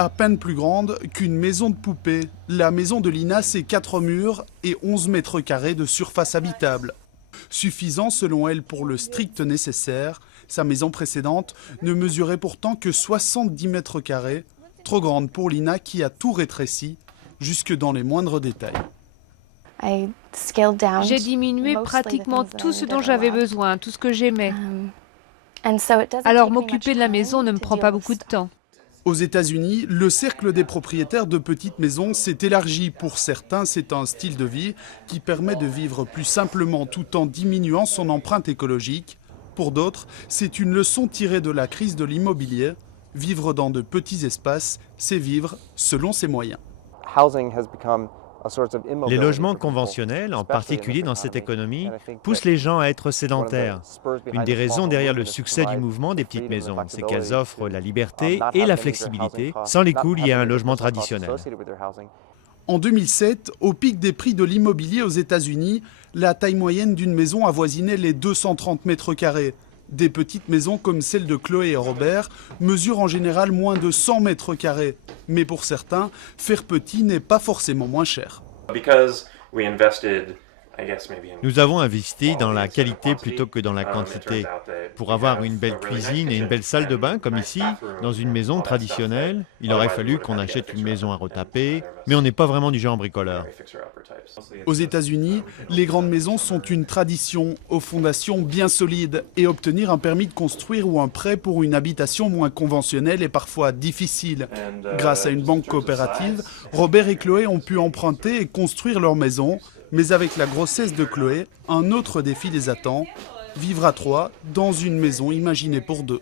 À peine plus grande qu'une maison de poupée, la maison de Lina, c'est 4 murs et 11 mètres carrés de surface habitable. Suffisant selon elle pour le strict nécessaire. Sa maison précédente ne mesurait pourtant que 70 mètres carrés, trop grande pour Lina qui a tout rétréci, jusque dans les moindres détails. J'ai diminué pratiquement tout ce dont j'avais besoin, tout ce que j'aimais. Alors m'occuper de la maison ne me prend pas beaucoup de temps. Aux États-Unis, le cercle des propriétaires de petites maisons s'est élargi. Pour certains, c'est un style de vie qui permet de vivre plus simplement tout en diminuant son empreinte écologique. Pour d'autres, c'est une leçon tirée de la crise de l'immobilier. Vivre dans de petits espaces, c'est vivre selon ses moyens. Les logements conventionnels, en particulier dans cette économie, poussent les gens à être sédentaires. Une des raisons derrière le succès du mouvement des petites maisons, c'est qu'elles offrent la liberté et la flexibilité, sans les coûts liés à un logement traditionnel. En 2007, au pic des prix de l'immobilier aux États-Unis, la taille moyenne d'une maison avoisinait les 230 mètres carrés. Des petites maisons comme celle de Chloé et Robert mesurent en général moins de 100 mètres carrés. Mais pour certains, faire petit n'est pas forcément moins cher. Nous avons investi dans la qualité plutôt que dans la quantité. Pour avoir une belle cuisine et une belle salle de bain, comme ici, dans une maison traditionnelle, il aurait fallu qu'on achète une maison à retaper, mais on n'est pas vraiment du genre bricoleur. Aux États-Unis, les grandes maisons sont une tradition aux fondations bien solides et obtenir un permis de construire ou un prêt pour une habitation moins conventionnelle est parfois difficile. Grâce à une banque coopérative, Robert et Chloé ont pu emprunter et construire leur maison. Mais avec la grossesse de Chloé, un autre défi les attend, vivre à 3 dans une maison imaginée pour 2.